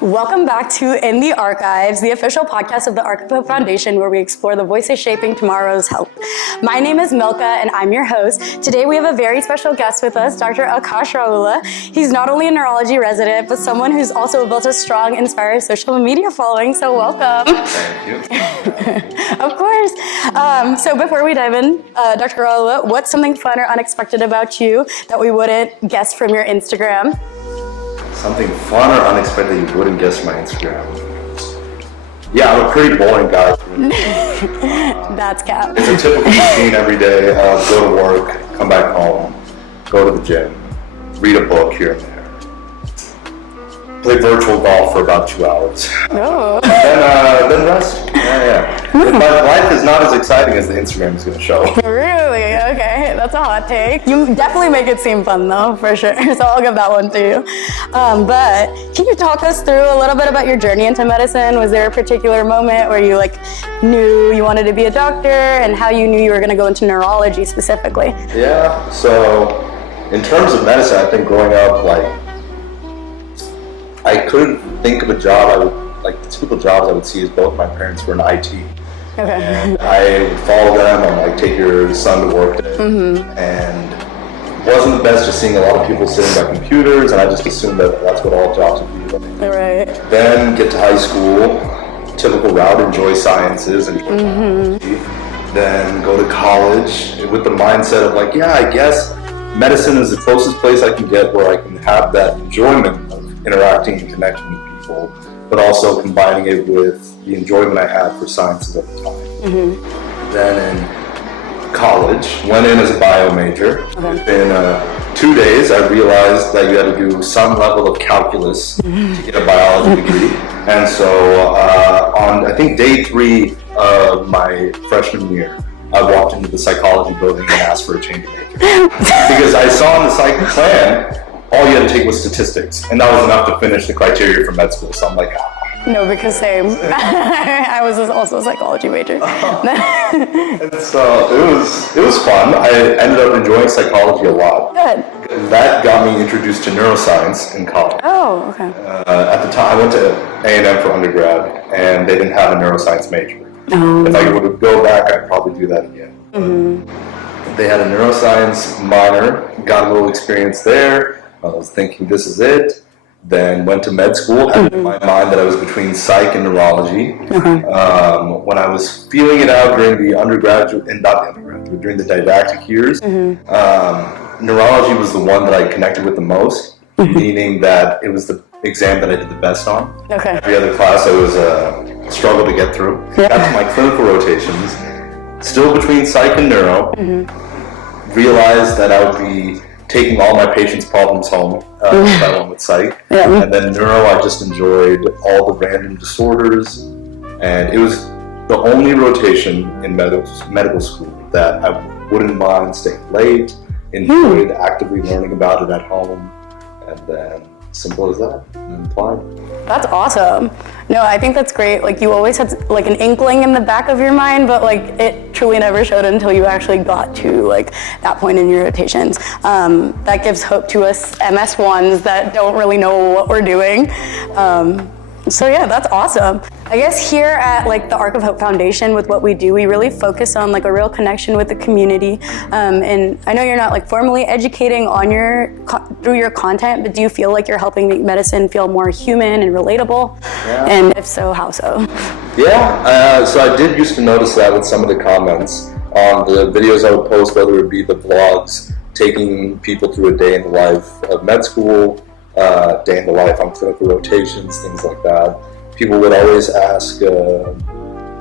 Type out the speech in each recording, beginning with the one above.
Welcome back to In the Archives, the official podcast of the Ark of Hope Foundation, where we explore the voices shaping tomorrow's health. My name is Milka, and I'm your host. Today, we have a very special guest with us, Dr. Akash Raola. He's not only a neurology resident, but someone who's also built a strong, inspired social media following, so welcome. Thank you. Of course. So before we dive in, Dr. Raola, what's something fun or unexpected about you that we wouldn't guess from your Instagram? Something fun or unexpected you wouldn't guess my Instagram. Yeah, I'm a pretty boring guy. That's cap. It's a typical routine every day. Go to work, come back home, go to the gym, read a book here and there, play virtual golf for about 2 hours. Oh. Then rest. Yeah. My life is not as exciting as the Instagram is going to show. Really? Okay, that's a hot take. You definitely make it seem fun though, for sure. So I'll give that one to you. But can you talk us through a little bit about your journey into medicine? Was there a particular moment where you knew you wanted to be a doctor, and how you knew you were going to go into neurology specifically? Yeah. So in terms of medicine, I think growing up, I couldn't think of a job the typical jobs I would see is both my parents were in IT. Okay. And I would follow them. I'm take your son to work day. Mm-hmm. And it wasn't the best just seeing a lot of people sitting by computers, and I just assumed that that's what all jobs would be. Right. Then get to high school, typical route, enjoy sciences, enjoy biology. Then go to college with the mindset of I guess medicine is the closest place I can get where I can have that enjoyment of interacting and connecting with people, but also combining it with the enjoyment I had for sciences at the time. Mm-hmm. Then in college, went in as a bio major. Okay. Within 2 days, I realized that you had to do some level of calculus to get a biology degree. And so on, I think, day 3 of my freshman year, I walked into the psychology building and asked for a change of major. Because I saw in the psych plan, all you had to take was statistics, and that was enough to finish the criteria for med school. So I'm No, because same. I was also a psychology major. And so it was fun. I ended up enjoying psychology a lot. Good. That got me introduced to neuroscience in college. Oh, okay. At the time, I went to A&M for undergrad, and they didn't have a neuroscience major. Oh. If I would go back, I'd probably do that again. Mm-hmm. They had a neuroscience minor, got a little experience there. I was thinking, this is it. Then went to med school, had in my mind that I was between psych and neurology. When I was feeling it out during the during the didactic years, neurology was the one that I connected with the most, meaning that it was the exam that I did the best on. Okay. Every other class I was struggled to get through. Yeah. Got to my clinical rotations, still between psych and neuro, realized that I would be taking all my patients' problems home if I went with psych. Yeah. And then neuro, I just enjoyed all the random disorders. And it was the only rotation in medical school that I wouldn't mind staying late, enjoyed actively learning about it at home, and then simple as that, and applied. That's awesome. No, I think that's great. You always had an inkling in the back of your mind, but it truly never showed until you actually got to that point in your rotations. That gives hope to us MS1s that don't really know what we're doing. So yeah, that's awesome. I guess here at the Ark of Hope Foundation, with what we do, we really focus on a real connection with the community. And I know you're not formally educating on through your content, but do you feel like you're helping make medicine feel more human and relatable? Yeah. And if so, how so? Yeah, so I did used to notice that with some of the comments on the videos I would post, whether it be the vlogs, taking people through a day in the life of med school, day in the life on clinical rotations, things like that. People would always ask,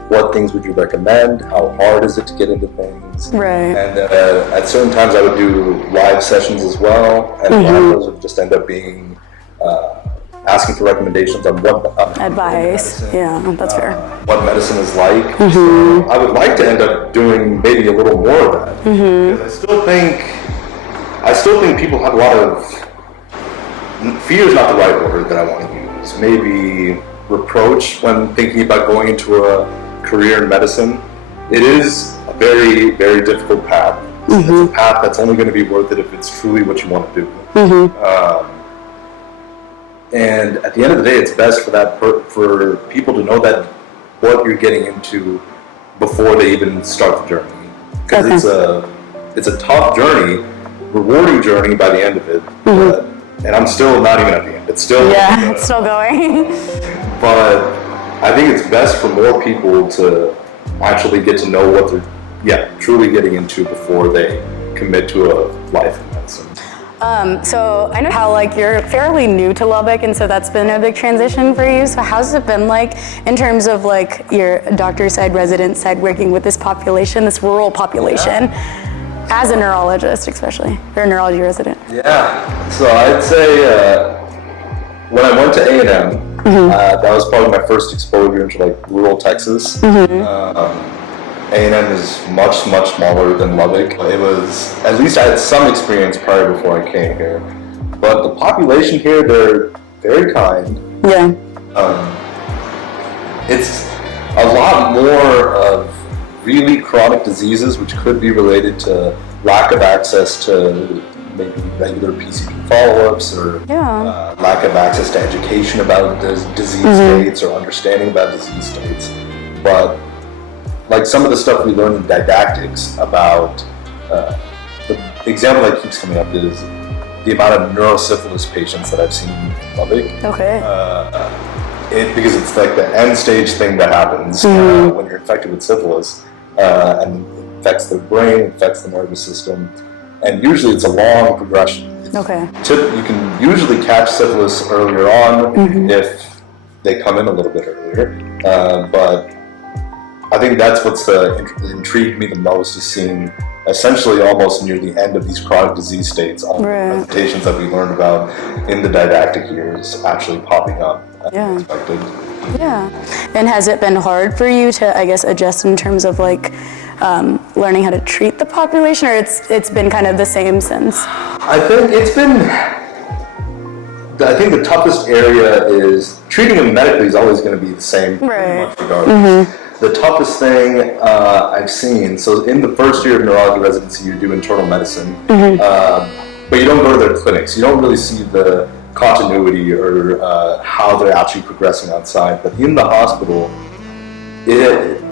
what things would you recommend? How hard is it to get into things? Right. And at certain times I would do live sessions as well, and a lot of those would just end up being asking for recommendations on what advice. Yeah, that's fair. What medicine is like. So I would like to end up doing maybe a little more of that. Because I still think people have a lot of fear is not the right word that I want to use. Maybe reproach when thinking about going into a career in medicine. It is a very, very difficult path. It's a path that's only going to be worth it if it's truly what you want to do. And at the end of the day, it's best for people to know that what you're getting into before they even start the journey. Because it's a tough journey, rewarding journey by the end of it. And I'm still not even at the end. It's still it's still going. But I think it's best for more people to actually get to know what they're truly getting into before they commit to a life in medicine. So I know how like you're fairly new to Lubbock, and so that's been a big transition for you. So how's it been like in terms of like your doctor side, resident side, working with this population, this rural population, as a neurologist especially, or a neurology resident? Yeah, so I'd say when I went to A&M, that was probably my first exposure into like rural Texas. A&M is much, much smaller than Lubbock. It was, at least I had some experience prior before I came here. But the population here, they're very kind. Yeah. It's a lot more of really chronic diseases, which could be related to lack of access to maybe regular PCP follow-ups or lack of access to education about disease states or understanding about disease states. But like some of the stuff we learn in didactics about, the example that keeps coming up is the amount of neurosyphilis patients that I've seen in Lubbock. Okay. Because it's like the end stage thing that happens when you're infected with syphilis, and it affects the brain, affects the nervous system, and usually it's a long progression. Okay. You can usually catch syphilis earlier on if they come in a little bit earlier, but I think that's what's intrigued me the most, is seeing essentially almost near the end of these chronic disease states, all the presentations that we learned about in the didactic years actually popping up as expected. Yeah. And has it been hard for you to, I guess, adjust in terms of like learning how to treat the population, or it's been kind of the same since? I think the toughest area is treating them medically is always going to be the same pretty much regardless. The toughest thing I've seen, so in the first year of neurology residency, you do internal medicine, but you don't go to their clinics. You don't really see the continuity or how they're actually progressing outside. But in the hospital,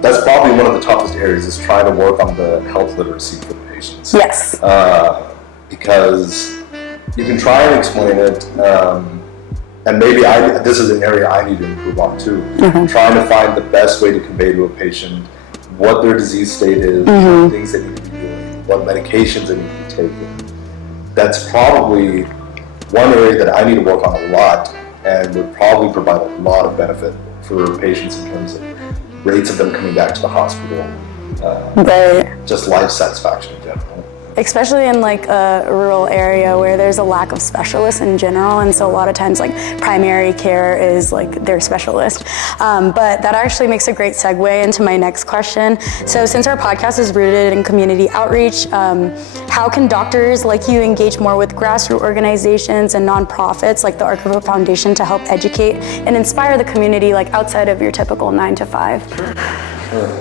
that's probably one of the toughest areas, is trying to work on the health literacy for the patients. Yes. Because you can try and explain it, and maybe this is an area I need to improve on too. Trying to find the best way to convey to a patient what their disease state is, what things they need to be doing, what medications they need to be taking. That's probably one area that I need to work on a lot, and would probably provide a lot of benefit for patients in terms of rates of them coming back to the hospital, just life satisfaction in general. Especially in like a rural area where there's a lack of specialists in general, and so a lot of times like primary care is like their specialist. But that actually makes a great segue into my next question. So since our podcast is rooted in community outreach, how can doctors like you engage more with grassroots organizations and nonprofits like the Ark of Hope Foundation to help educate and inspire the community, like outside of your typical 9 to 5? Sure.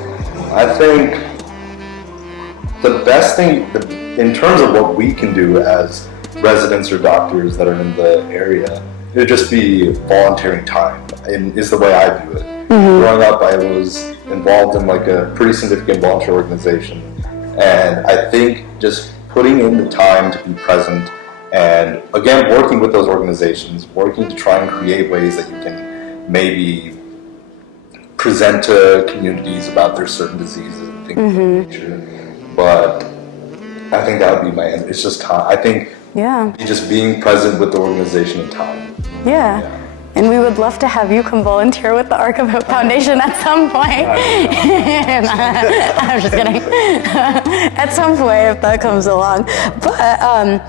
I think the best thing, in terms of what we can do as residents or doctors that are in the area, it would just be volunteering time, is the way I view it. Growing up, I was involved in like a pretty significant volunteer organization, and I think just putting in the time to be present, and again, working with those organizations, working to try and create ways that you can maybe present to communities about their certain diseases and things of that nature. But I think that would be my answer. It's just time. I think just being present with the organization and time. Yeah. And we would love to have you come volunteer with the Ark of Hope Foundation at some point. I'm just kidding. At some point, if that comes along. But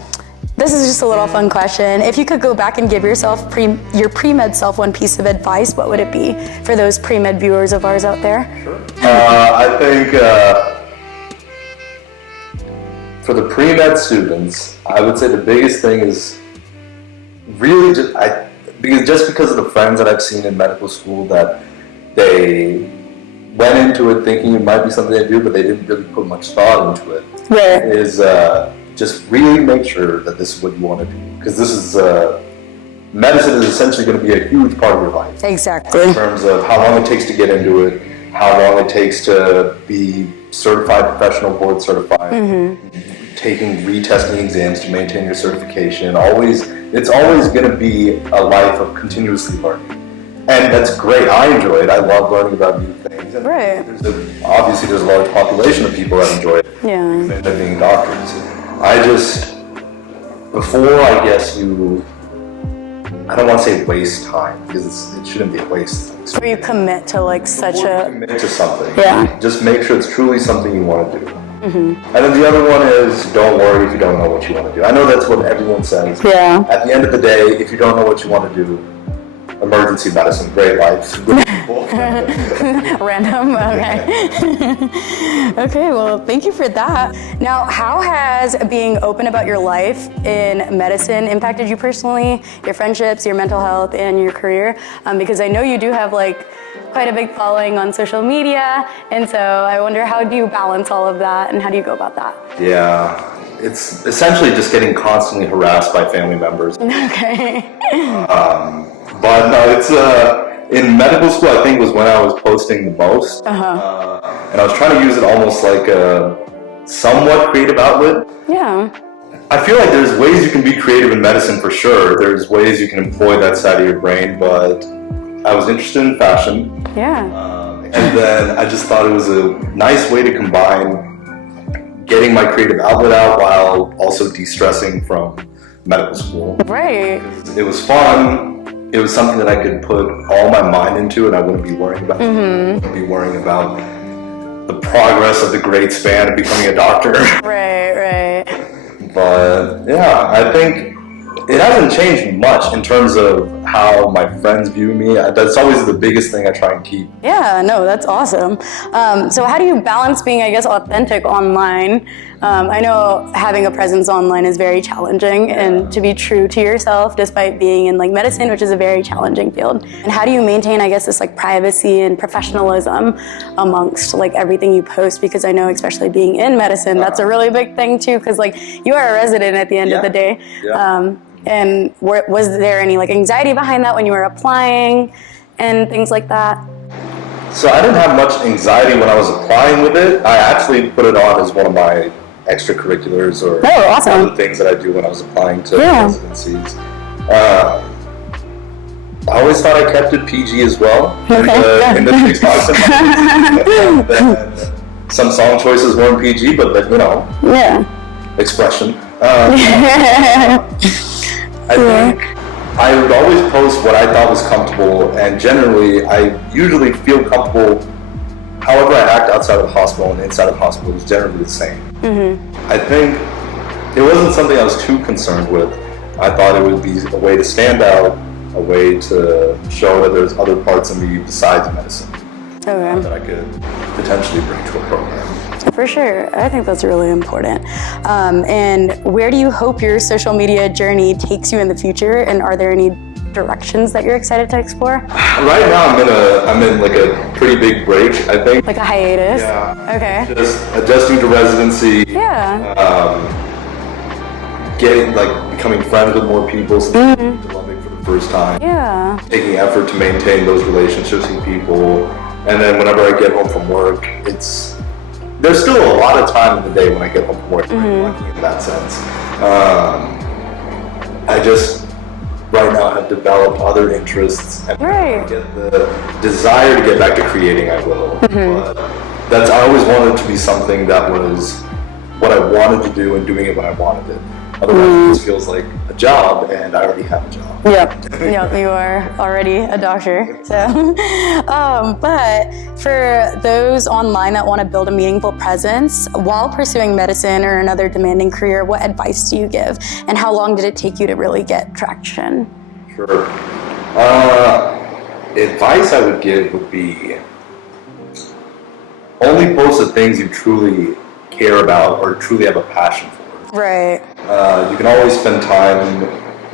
this is just a little fun question. If you could go back and give yourself, your pre-med self, one piece of advice, what would it be for those pre-med viewers of ours out there? Sure. I think for the pre-med students, I would say the biggest thing is really because of the friends that I've seen in medical school, that they went into it thinking it might be something they do, but they didn't really put much thought into it. Is just really make sure that this is what you want to do, because this is medicine is essentially going to be a huge part of your life. Exactly. In terms of how long it takes to get into it, how long it takes to be certified professional, board certified, taking retesting exams to maintain your certification. It's always going to be a life of continuously learning. And that's great. I enjoy it. I love learning about new things. And Right. Obviously, there's a large population of people that enjoy it. Yeah. And they're being doctors. Before I guess I don't want to say waste time, because it shouldn't be a waste. Before you commit to like such a... Commit to something. Yeah. Just make sure it's truly something you want to do. And then the other one is, don't worry if you don't know what you want to do. I know that's what everyone says. Yeah. At the end of the day, if you don't know what you want to do, emergency medicine, great life. Random, okay. Okay, well, thank you for that. Now, how has being open about your life in medicine impacted you personally, your friendships, your mental health, and your career? Because I know you do have like quite a big following on social media, and so I wonder, how do you balance all of that, and how do you go about that? Yeah, it's essentially just getting constantly harassed by family members. Okay. But no, it's in medical school, I think, was when I was posting the most. And I was trying to use it almost like a somewhat creative outlet. Yeah. I feel like there's ways you can be creative in medicine for sure. There's ways you can employ that side of your brain, but I was interested in fashion. Yeah. And then I just thought it was a nice way to combine getting my creative outlet out while also de-stressing from medical school. Right. It was fun. It was something that I could put all my mind into, and I wouldn't be worrying about. The progress of the grade span of becoming a doctor. Right. But yeah, I think it hasn't changed much in terms of how my friends view me. That's always the biggest thing I try and keep. Yeah, no, that's awesome. So how do you balance being, I guess, authentic online? I know having a presence online is very challenging, and to be true to yourself despite being in like medicine, which is a very challenging field. And how do you maintain, I guess, this like privacy and professionalism amongst like everything you post? Because I know, especially being in medicine, that's a really big thing too, because like you are a resident at the end of the day. And was there any like anxiety behind that when you were applying and things like that? So I didn't have much anxiety when I was applying with it. I actually put it on as one of my extracurriculars or other things that I do when I was applying to residencies. I always thought I kept it PG as well in the TikToks and some song choices weren't PG, but expression. I think I would always post what I thought was comfortable, and generally I usually feel comfortable however I act outside of the hospital and inside of the hospital is generally the same. I think it wasn't something I was too concerned with. I thought it would be a way to stand out, a way to show that there's other parts of me besides medicine that I could potentially bring to a program. For sure. I think that's really important. And where do you hope your social media journey takes you in the future? And are there any directions that you're excited to explore? Right now I'm in like a pretty big break, I think. Like a hiatus? Yeah. Okay. Just adjusting to residency. Yeah. Becoming friends with more people since I'm moving to London for the first time. Yeah. Taking effort to maintain those relationships with people. And then whenever I get home from work, there's still a lot of time in the day when I get home from work. I'm lucky in that sense. I just right now have developed other interests, and when I get the desire to get back to creating, I will. But I always wanted it to be something that was what I wanted to do and doing it when I wanted it. Otherwise, it just feels like a job, and I already have a job. Yep, you are already a doctor. So, but for those online that want to build a meaningful presence while pursuing medicine or another demanding career, what advice do you give? And how long did it take you to really get traction? Sure. Advice I would give would be only post the things you truly care about or truly have a passion for. Right. You can always spend time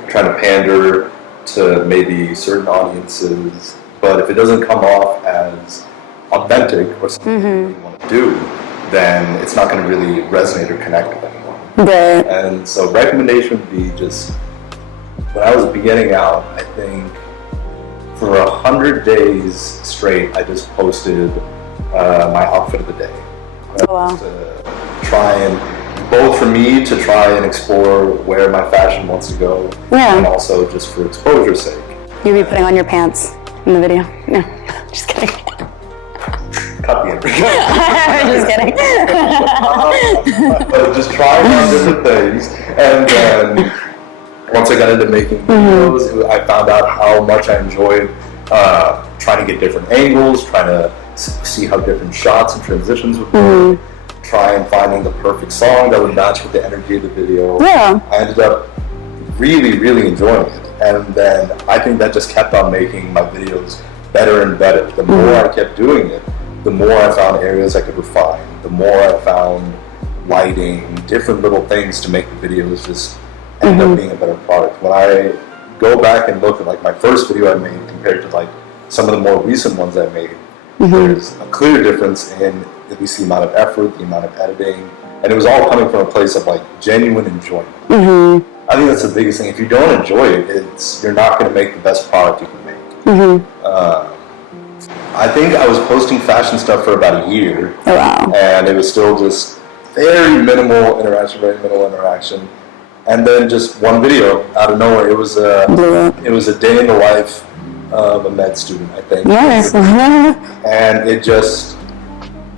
trying to pander to maybe certain audiences, but if it doesn't come off as authentic or something you want to do, then it's not going to really resonate or connect with anyone. Right. And so recommendation would be just when I was beginning out, I think for 100 days straight, I just posted my outfit of the day. Oh, wow. To try and, both for me to try and explore where my fashion wants to go, and also just for exposure's sake. You'll be putting on your pants in the video. No, just kidding. Cut the entry. I'm just kidding. But just trying on different things, and then once I got into making videos, I found out how much I enjoyed trying to get different angles, trying to see how different shots and transitions would work, try and finding the perfect song that would match with the energy of the video. Yeah. I ended up really, really enjoying it, and then I think that just kept on making my videos better and better. The more I kept doing it, the more I found areas I could refine, the more I found lighting, different little things to make the videos just end up being a better product. When I go back and look at like my first video I made compared to like some of the more recent ones I made, there's a clear difference in at least the amount of effort, the amount of editing, and it was all coming from a place of like genuine enjoyment. I think that's the biggest thing. If you don't enjoy it, you're not going to make the best product you can make. I think I was posting fashion stuff for about a year, and it was still just very minimal interaction, and then just one video out of nowhere. It was a day in the life of a med student, I think. Yes. And it just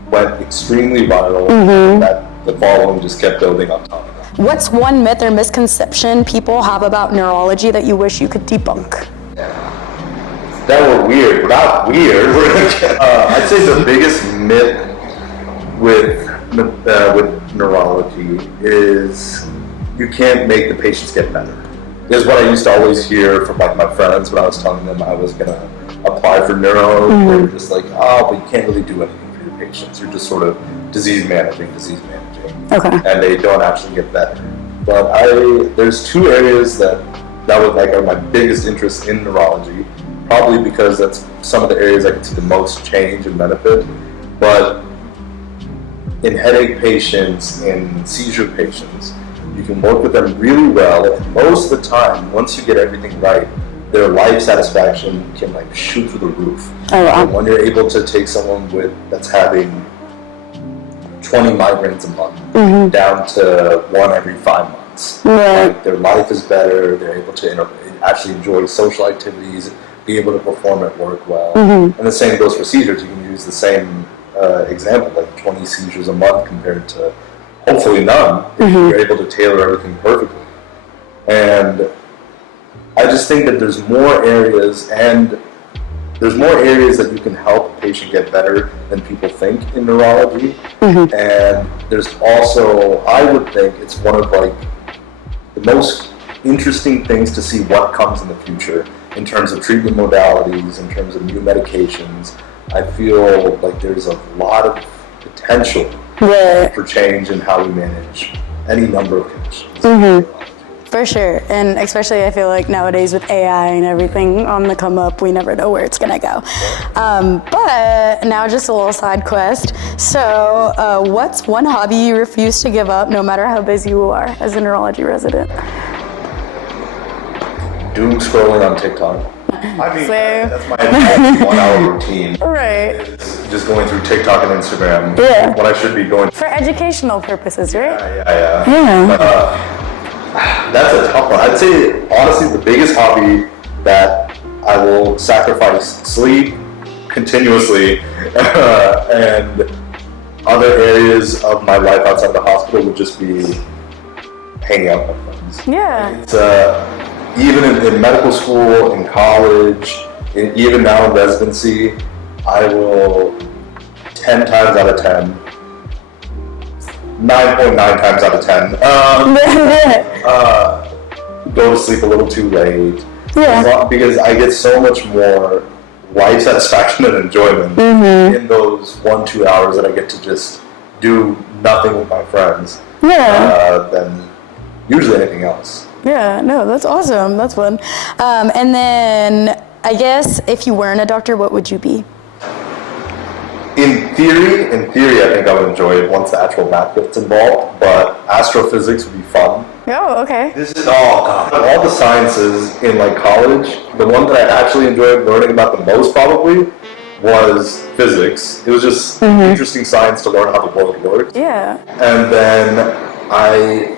went extremely viral. That the following just kept building on top of that. What's one myth or misconception people have about neurology that you wish you could debunk? That we're weird. We're not weird. I'd say the biggest myth with neurology is you can't make the patients get better. This is what I used to always hear from like my friends when I was telling them I was gonna apply for neuro. They were just like, "Oh, but you can't really do anything for your patients. You're just sort of disease managing, Okay. and they don't actually get better." But there's two areas that was like are my biggest interest in neurology. Probably because that's some of the areas I can see the most change and benefit. But in headache patients, in seizure patients, you can work with them really well, and most of the time, once you get everything right, their life satisfaction can like shoot through the roof. And when you're able to take someone that's having 20 migraines a month down to 1 every 5 months, like their life is better, they're able to actually enjoy social activities, be able to perform at work well. And the same goes for seizures. You can use the same example, like 20 seizures a month compared to hopefully none, if you're able to tailor everything perfectly. And I just think that there's more areas that you can help a patient get better than people think in neurology. And there's also, I would think it's one of like the most interesting things to see what comes in the future in terms of treatment modalities, in terms of new medications. I feel like there's a lot of potential for change in how we manage any number of conditions. For sure, and especially I feel like nowadays with AI and everything on the come up, we never know where it's gonna go. But now just a little side quest. So what's one hobby you refuse to give up no matter how busy you are as a neurology resident? Doom scrolling on TikTok. I mean, that's my 1 hour routine. Right. It's just going through TikTok and Instagram. When I should be going for educational purposes, right? That's a tough one. I'd say, honestly, the biggest hobby that I will sacrifice sleep continuously and other areas of my life outside the hospital would just be hanging out with my friends. It's, even in medical school, in college, even now in residency, I will 10 times out of 10, 9.9 times out of 10, go to sleep a little too late. Because I get so much more life satisfaction and enjoyment in those 1-2 hours that I get to just do nothing with my friends than usually anything else. Yeah, no, that's awesome. That's fun. And then I guess if you weren't a doctor, what would you be? In theory, I think I would enjoy it once the actual math gets involved, but astrophysics would be fun. Oh, okay. This is, oh god, of all the sciences in like college, the one that I actually enjoyed learning about the most probably was physics. It was just interesting science to learn how the world works. Yeah. And then I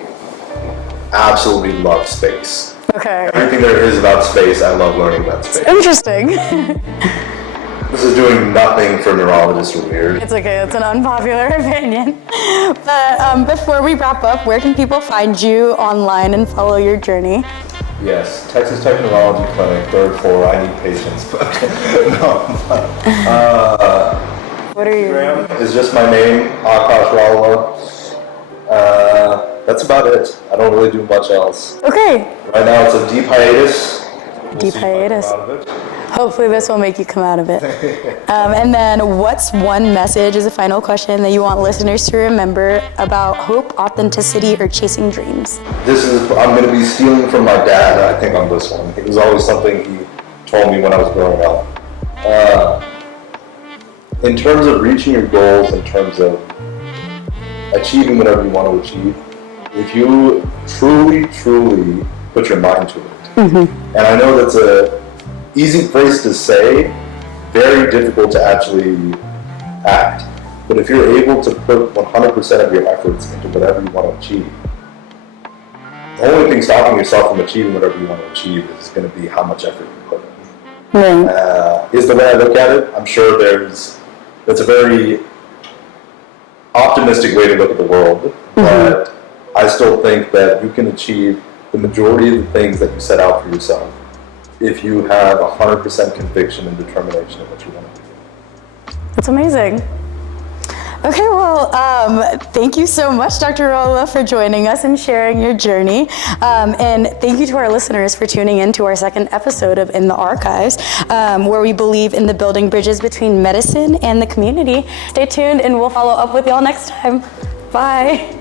absolutely love space. Okay. Everything there is about space, I love learning about space. Interesting. This is doing nothing for neurologists or weird. It's okay, it's an unpopular opinion. But before we wrap up, where can people find you online and follow your journey? Yes, Texas Tech Neurology Clinic, 3rd floor. I need patience, but no. What are you? Instagram is just my name, Akash Raola. That's about it. I don't really do much else. Okay. Right now it's a deep hiatus. Deep hiatus. Out of it. Hopefully this will make you come out of it. And then what's one message as a final question that you want listeners to remember about hope, authenticity, or chasing dreams? I'm going to be stealing from my dad, I think, on this one. It was always something he told me when I was growing up. In terms of reaching your goals, in terms of achieving whatever you want to achieve, if you truly put your mind to it, and I know that's a easy phrase to say, very difficult to actually act. But if you're able to put 100% of your efforts into whatever you want to achieve, the only thing stopping yourself from achieving whatever you want to achieve is going to be how much effort you put in. Is the way I look at it. I'm sure that's a very optimistic way to look at the world, but I still think that you can achieve the majority of the things that you set out for yourself if you have 100% conviction and determination in what you want to do. That's amazing. Okay, well, thank you so much, Dr. Raola, for joining us and sharing your journey. And thank you to our listeners for tuning in to our second episode of In the Archives, where we believe in the building bridges between medicine and the community. Stay tuned and we'll follow up with y'all next time. Bye.